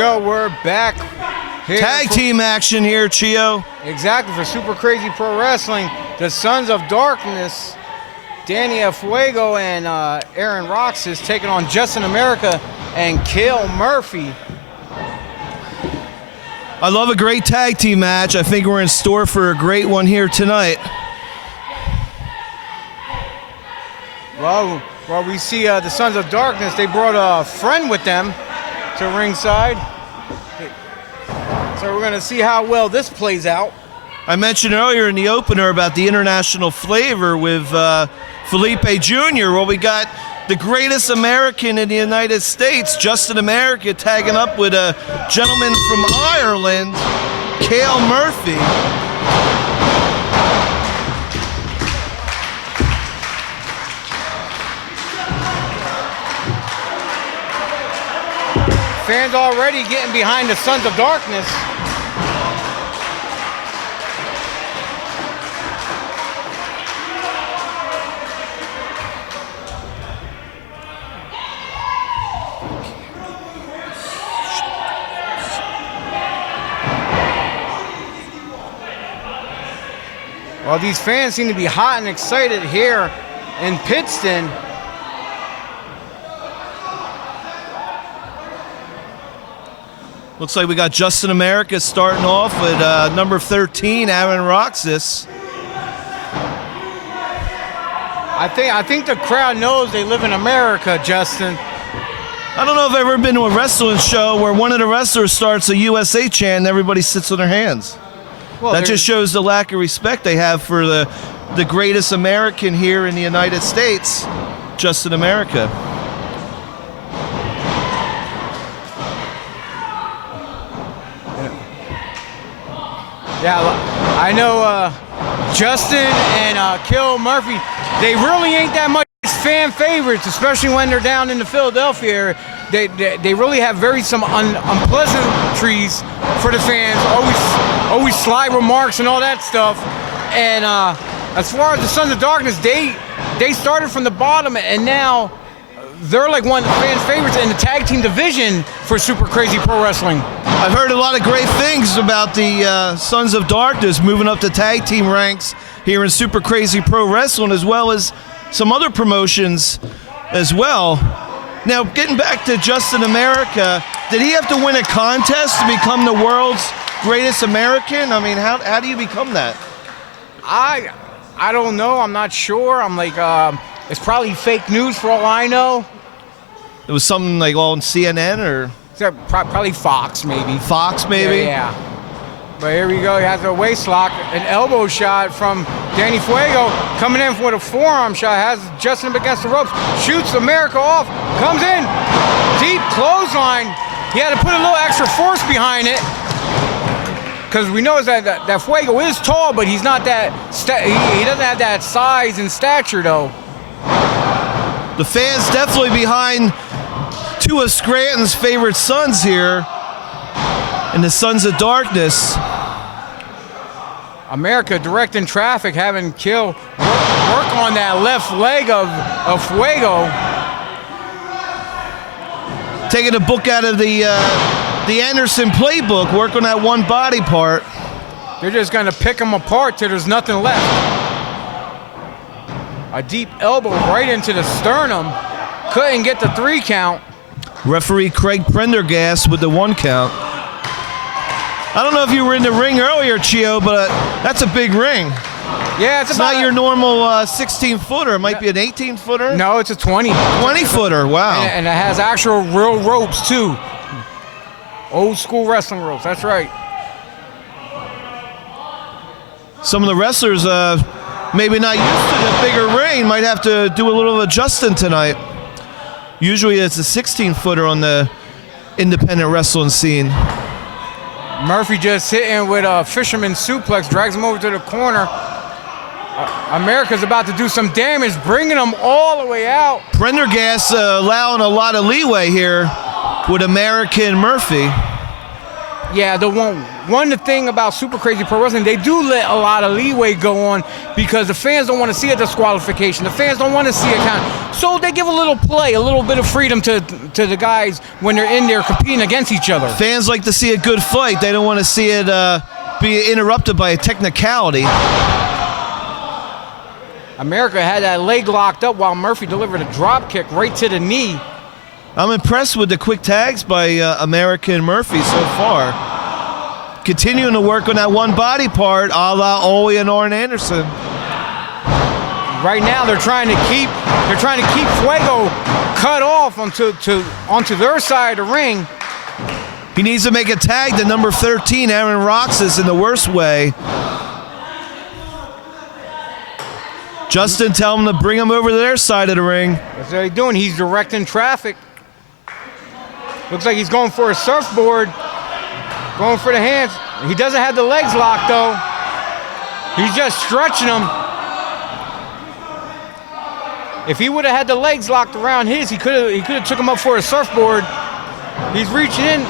go. We're back. Tag team action here, Chio. Exactly, for Super Crazy Pro Wrestling. The Sons of Darkness, Danny Fuego and Aaron Roxas taking on Justin America and Kael Murphy. I love a great tag team match. I think we're in store for a great one here tonight. Well, we see the Sons of Darkness. They brought a friend with them to ringside. So we're going to see how well this plays out. I mentioned earlier in the opener about the international flavor with Felipe Jr. Well, we got the greatest American in the United States, Justin America, tagging up with a gentleman from Ireland, Kael Murphy. Fans already getting behind the Sons of Darkness. Well, these fans seem to be hot and excited here in Pittston. Looks like we got Justin America starting off with number 13, Aaron Roxas. I think the crowd knows they live in America, Justin. I don't know if I've ever been to a wrestling show where one of the wrestlers starts a USA chant and everybody sits on their hands. Well, that just shows the lack of respect they have for the greatest American here in the United States, Justin America. Yeah, I know Justin and Kael Murphy, they really ain't that much fan favorites, especially when they're down in the Philadelphia area. They really have some unpleasantries for the fans, always sly remarks and all that stuff. And as far as the Sons of Darkness, they started from the bottom, and now they're like one of the fans' favorites in the tag team division for Super Crazy Pro Wrestling. I've heard a lot of great things about the Sons of Darkness moving up the tag team ranks here in Super Crazy Pro Wrestling, as well as some other promotions as well. Now, getting back to Justin America, did he have to win a contest to become the world's greatest American? I mean, how do you become that? I don't know. I'm not sure. I'm like, it's probably fake news for all I know. It was something like on CNN or? Probably Fox, maybe. Fox, maybe? Yeah. But here we go. He has a waist lock, an elbow shot from Danny Fuego. Coming in with a forearm shot. Has Justin up against the ropes. Shoots America off. Comes in. Deep clothesline. He had to put a little extra force behind it. Because we know that Fuego is tall, but he's not that. He doesn't have that size and stature, though. The fans definitely behind two of Scranton's favorite sons here, and the Sons of Darkness. America directing traffic, having Kael work on that left leg of Fuego. Taking a book out of the Anderson playbook, work on that one body part. They're just going to pick him apart till there's nothing left. A deep elbow right into the sternum. Couldn't get the 3 count. Referee Craig Prendergast with the 1 count. I don't know if you were in the ring earlier, Chio, but that's a big ring. Yeah, it's not your normal 16-footer. It might be an 18-footer. No, it's a 20. 20-footer, wow. And it has actual real ropes, too. Old school wrestling ropes, that's right. Some of the wrestlers, maybe not used to the bigger ring, might have to do a little adjusting tonight. Usually it's a 16-footer on the independent wrestling scene. Murphy just hitting with a fisherman suplex, drags him over to the corner. America's about to do some damage, bringing him all the way out. Prendergast allowing a lot of leeway here with American Murphy. Yeah, the one thing about Super Crazy Pro Wrestling, they do let a lot of leeway go on because the fans don't want to see a disqualification. The fans don't want to see a count. So they give a little play, a little bit of freedom to the guys when they're in there competing against each other. Fans like to see a good fight. They don't want to see it be interrupted by a technicality. America had that leg locked up while Murphy delivered a drop kick right to the knee. I'm impressed with the quick tags by America and Murphy so far. Continuing to work on that one body part, a la Ole and Arn Anderson. Right now, they're trying to keep Fuego cut off onto their side of the ring. He needs to make a tag to number 13, Aaron Roxas, in the worst way. Justin, tell him to bring him over to their side of the ring. That's what he's doing. He's directing traffic. Looks like he's going for a surfboard. Going for the hands. He doesn't have the legs locked, though. He's just stretching them. If he would have had the legs locked around his, he could have took him up for a surfboard. He's reaching in.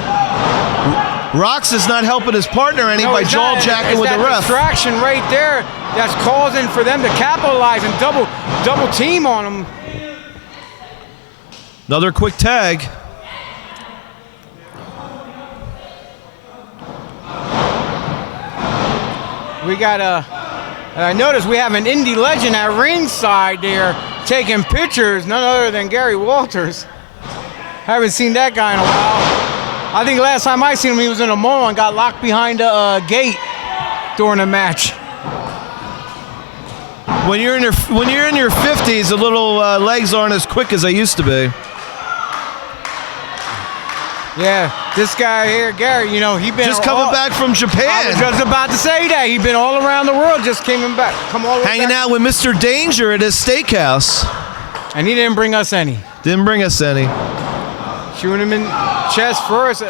Roxas not helping his partner any by jaw-jacking with the ref. Distraction right there that's causing for them to capitalize and double team on him. Another quick tag. We got I noticed we have an indie legend at ringside there taking pictures, none other than Gary Walters. Haven't seen that guy in a while. I think last time I seen him, he was in a mall and got locked behind a gate during a match. When you're in your 50s, the little legs aren't as quick as they used to be. Yeah, this guy here, Gary, he been just coming back from Japan. I was just about to say that. He's been all around the world, just came back. Hanging out with Mr. Danger at his steakhouse. And he didn't bring us any. Didn't bring us any. Shooting him in chest first.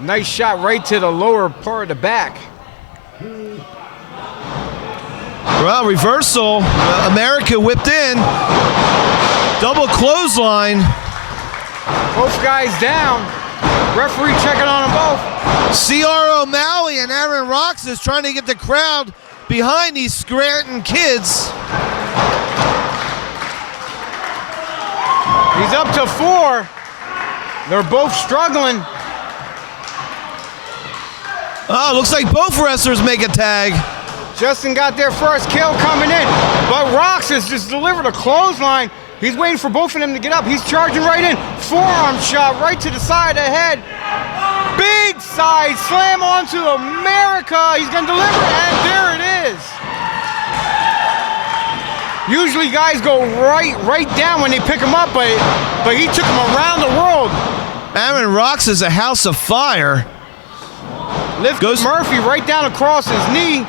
Nice shot right to the lower part of the back. Well, reversal. America whipped in. Double clothesline. Both guys down. Referee checking on them both. C.R. O'Malley and Aaron Roxas trying to get the crowd behind these Scranton kids. He's up to 4. They're both struggling. Oh, looks like both wrestlers make a tag. Justin got there first, Kael coming in. But Roxas just delivered a clothesline. He's waiting for both of them to get up. He's charging right in. Forearm shot right to the side of the head. Big side slam onto America. He's going to deliver, and there it is. Usually guys go right down when they pick him up, but he took him around the world. Aaron Roxas is a house of fire. Goes Murphy right down across his knee.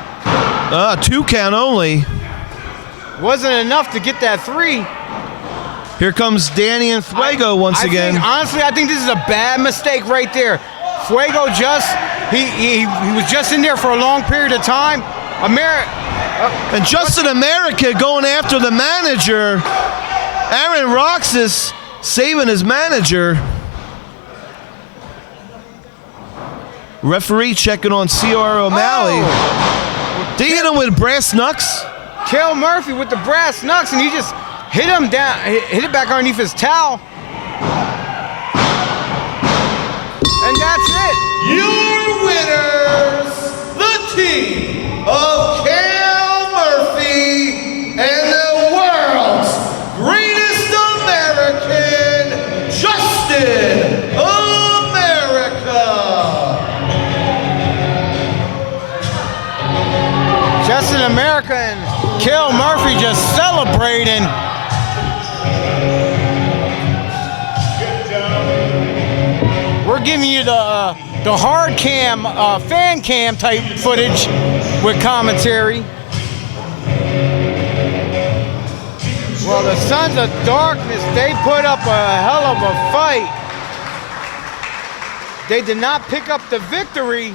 2 count only. Wasn't enough to get that 3. Here comes Danny and Fuego once again. Honestly, I think this is a bad mistake right there. Fuego he was just in there for a long period of time. And Justin America going after the manager. Aaron Roxas saving his manager. Referee checking on C.R. O'Malley. Did he hit him with brass knucks? Kael Murphy with the brass knucks, and he just hit him down, hit it back underneath his towel. And that's it. Your winners, the team of Kael Murphy and the world's greatest American, Justin America. Justin America and Kael Murphy just celebrating. We're giving you the hard cam, fan cam type footage with commentary. Well, the Sons of Darkness, they put up a hell of a fight. They did not pick up the victory.